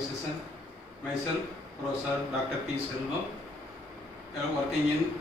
session. Myself, Professor Dr. P. Selvam. I am working in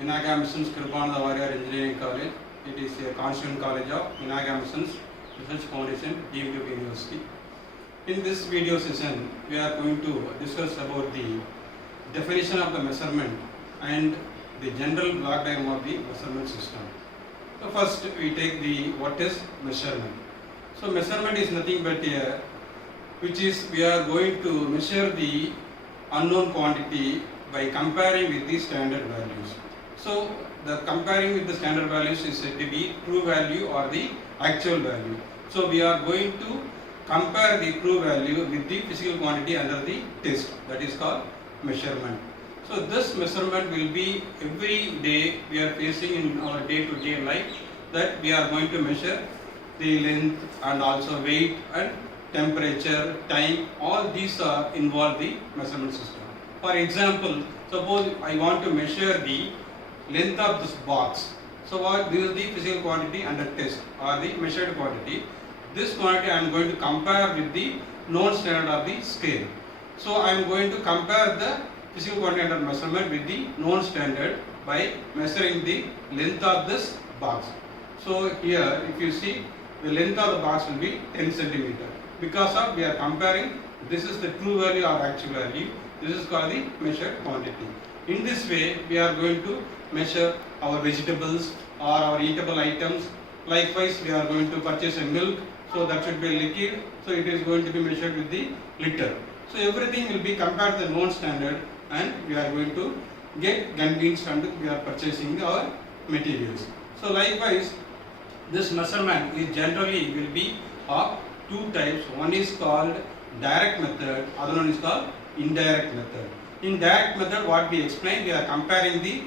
Vinaga Missions Kirpanada Warrior Engineering College. It is a constituent college of Vinaga Missions Research Foundation, VMKVEC University. In this video session, we are going to discuss about the definition of the measurement and the general block diagram of the measurement system. So first we take the what is measurement. So measurement is nothing but which is we are going to measure the unknown quantity by comparing with the standard values. So the comparing with the standard values is said to be true value or the actual value. So we are going to compare the true value with the physical quantity under the test, that is called measurement. So this measurement will be every day we are facing in our day-to-day life, that we are going to measure the length and also weight and temperature, time, all these are involved the measurement system. For example, suppose I want to measure the length of this box. So what this is the physical quantity under test or the measured quantity. This quantity I am going to compare with the known standard of the scale. So I am going to compare the physical quantity under measurement with the known standard by measuring the length of this box. So here if you see, the length of the box will be 10 centimeter. Because of we are comparing, this is the true value or actual value. This is called the measured quantity. In this way we are going to measure our vegetables or our eatable items. Likewise we are going to purchase a milk, so that should be a liquid, so it is going to be measured with the liter. So everything will be compared to the known standard and we are going to get convinced and we are purchasing our materials. So likewise this measurement is generally will be of two types. One is called direct method, other one is called indirect method. In direct method, what we explained, we are comparing the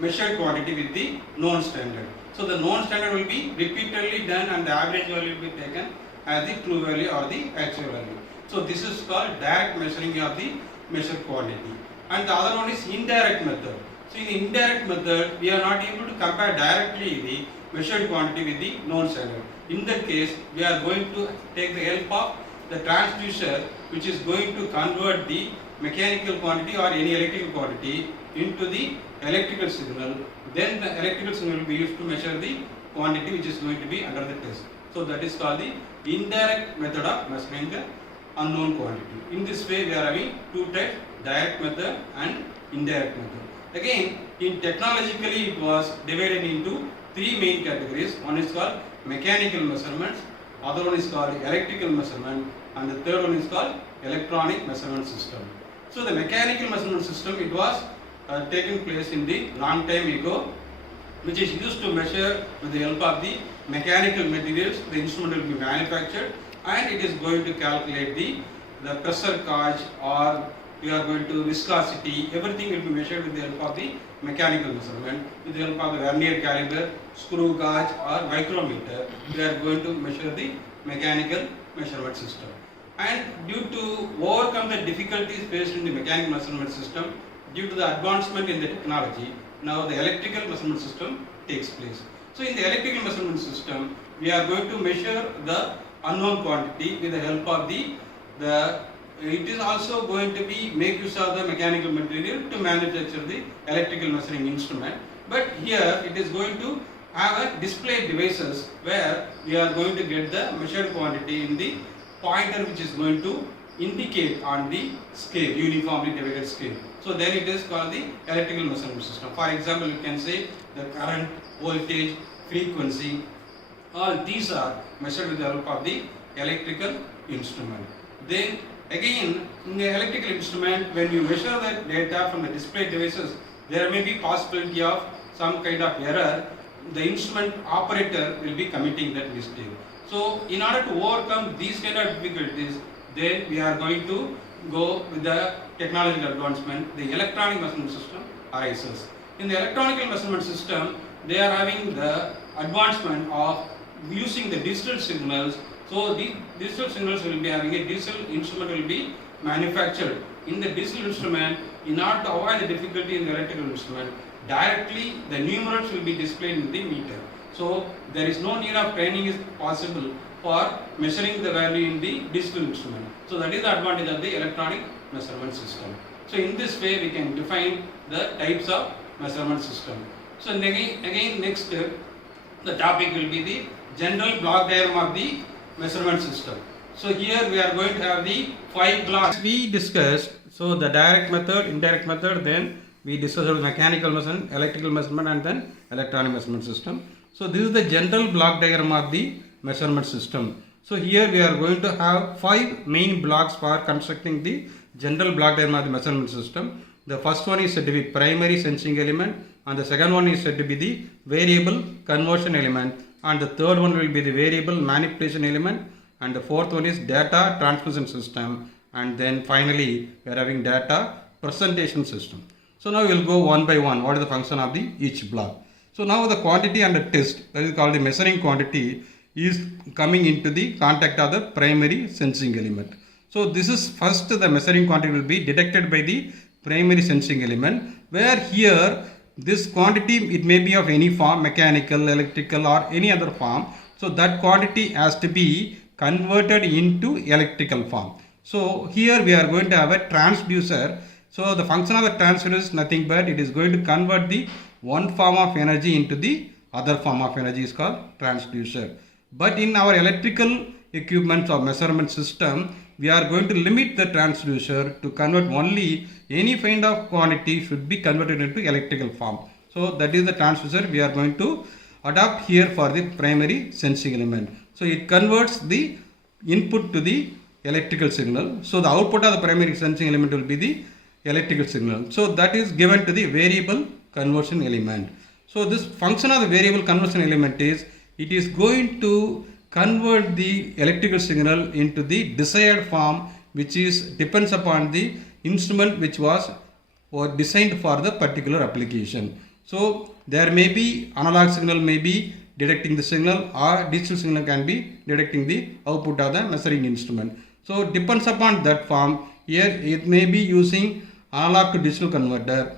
measured quantity with the known standard. So the known standard will be repeatedly done and the average value will be taken as the true value or the actual value. So this is called direct measuring of the measured quantity. And the other one is indirect method. So in indirect method, we are not able to compare directly the measured quantity with the known standard. In that case, we are going to take the help of the transducer, which is going to convert the mechanical quantity or any electrical quantity into the electrical signal. Then the electrical signal will be used to measure the quantity which is going to be under the test. So that is called the indirect method of measuring the unknown quantity. In this way we are having two types, direct method and indirect method. Again, in technologically it was divided into three main categories. One is called mechanical measurements, other one is called electrical measurement, and the third one is called electronic measurement system. So the mechanical measurement system, it was taken place in the long time ago, which is used to measure with the help of the mechanical materials. The instrument will be manufactured and it is going to calculate the pressure gauge, or we are going to viscosity, everything will be measured with the help of the mechanical measurement. With the help of the vernier caliper, screw gauge or micrometer, we are going to measure the mechanical measurement system. And due to overcome the difficulties faced in the mechanical measurement system, due to the advancement in the technology, now the electrical measurement system takes place. So in the electrical measurement system, we are going to measure the unknown quantity with the help of it is also going to be make use of the mechanical material to manufacture the electrical measuring instrument. But here it is going to have a display devices where we are going to get the measured quantity in the pointer, which is going to indicate on the scale, uniformly divided scale. So then it is called the electrical measurement system. For example, you can say the current, voltage, frequency, all these are measured with the help of the electrical instrument. Then again, in the electrical instrument, when you measure the data from the display devices, there may be possibility of some kind of error. The instrument operator will be committing that mistake. So in order to overcome these kind of difficulties, then we are going to go with the technological advancement. The electronic measurement system arises. In the electronic measurement system, they are having the advancement of using the digital signals. So the digital signals will be having a digital instrument will be manufactured. In the digital instrument, in order to avoid the difficulty in the electrical instrument, directly the numerals will be displayed in the meter. So there is no need of training is possible for measuring the value in the digital instrument. So that is the advantage of the electronic measurement system. So in this way we can define the types of measurement system. So again next the topic will be the general block diagram of the measurement system. So here we are going to have the 5 blocks we discussed. So the direct method, indirect method, then we discussed about mechanical measurement, electrical measurement, and then electronic measurement system. So this is the general block diagram of the measurement system. So here we are going to have 5 main blocks for constructing the general block diagram of the measurement system. The first one is said to be primary sensing element, and the second one is said to be the variable conversion element, and the third one will be the variable manipulation element, and the fourth one is data transmission system, and then finally we are having data presentation system. So now we will go one by one. What is the function of the each block? So now the quantity under test, that is called the measuring quantity, is coming into the contact of the primary sensing element. So this is first the measuring quantity will be detected by the primary sensing element, where here this quantity, it may be of any form, mechanical, electrical, or any other form. So that quantity has to be converted into electrical form. So here we are going to have a transducer. So the function of the transducer is nothing but it is going to convert the one form of energy into the other form of energy, is called transducer. But in our electrical equipment or measurement system, we are going to limit the transducer to convert only any kind of quantity should be converted into electrical form. So that is the transducer we are going to adopt here for the primary sensing element. So it converts the input to the electrical signal. So the output of the primary sensing element will be the electrical signal. So that is given to the variable conversion element. So this function of the variable conversion element is it is going to convert the electrical signal into the desired form, which is depends upon the instrument which was or designed for the particular application. So there may be analog signal may be detecting the signal, or digital signal can be detecting the output of the measuring instrument. So depends upon that form. Here it may be using analog to digital converter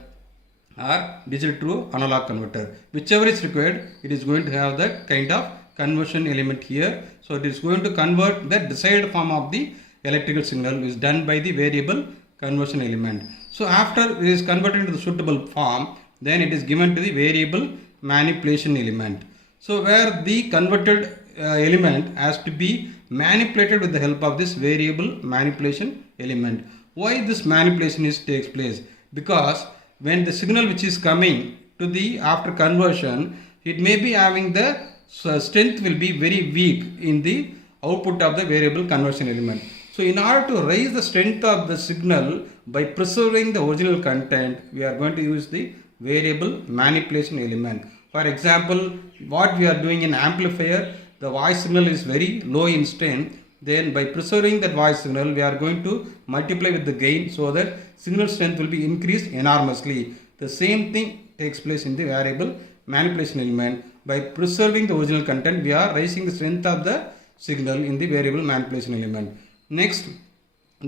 or digital to analog converter. Whichever is required, it is going to have that kind of conversion element here. So it is going to convert the desired form of the electrical signal is done by the variable conversion element. So after it is converted into the suitable form, then it is given to the variable manipulation element. So where the converted element has to be manipulated with the help of this variable manipulation element. Why this manipulation takes place? Because when the signal which is coming to the after conversion, it may be having the strength will be very weak in the output of the variable conversion element. So in order to raise the strength of the signal by preserving the original content, we are going to use the variable manipulation element. For example, what we are doing in amplifier, the voice signal is very low in strength. Then by preserving that voice signal, we are going to multiply with the gain so that signal strength will be increased enormously. The same thing takes place in the variable manipulation element. By preserving the original content, we are raising the strength of the signal in the variable manipulation element. Next,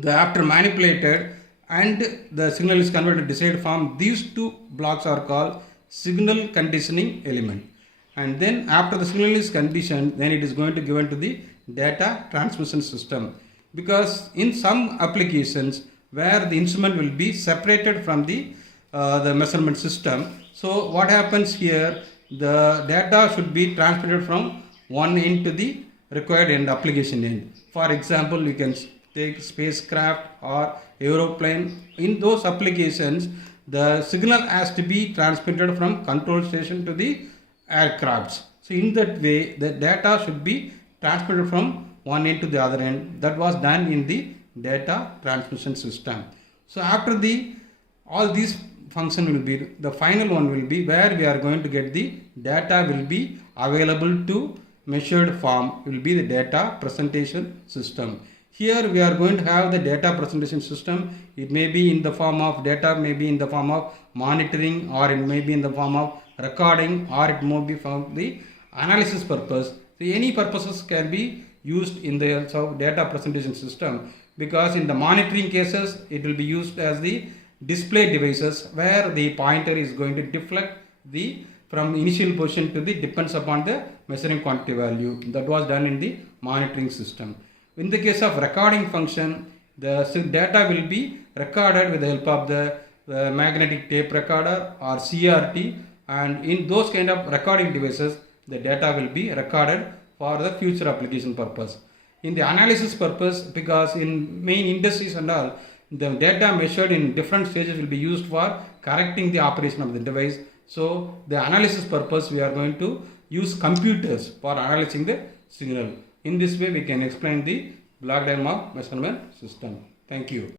after manipulated and the signal is converted to desired form, these two blocks are called signal conditioning element. And then after the signal is conditioned, then it is going to given to the data transmission system. Because in some applications where the instrument will be separated from the measurement system, so what happens here, the data should be transmitted from one end to the required end, application end. For example, you can take spacecraft or aeroplane. In those applications, the signal has to be transmitted from control station to the aircrafts. So in that way, the data should be transmitted from one end to the other end. That was done in the data transmission system. So after all these function will be, the final one will be where we are going to get the data will be available to measured form will be the data presentation system. Here we are going to have the data presentation system. It may be in the form of data, may be in the form of monitoring, or it may be in the form of recording, or it may be from the analysis purpose. So any purposes can be used in the data presentation system, because in the monitoring cases it will be used as the display devices where the pointer is going to deflect from initial position to the depends upon the measuring quantity value. That was done in the monitoring system. In the case of recording function, the data will be recorded with the help of the magnetic tape recorder or CRT, and in those kind of recording devices, the data will be recorded for the future application purpose. In the analysis purpose, because in main industries and all, the data measured in different stages will be used for correcting the operation of the device. So the analysis purpose, we are going to use computers for analyzing the signal. In this way, we can explain the block diagram of measurement system. Thank you.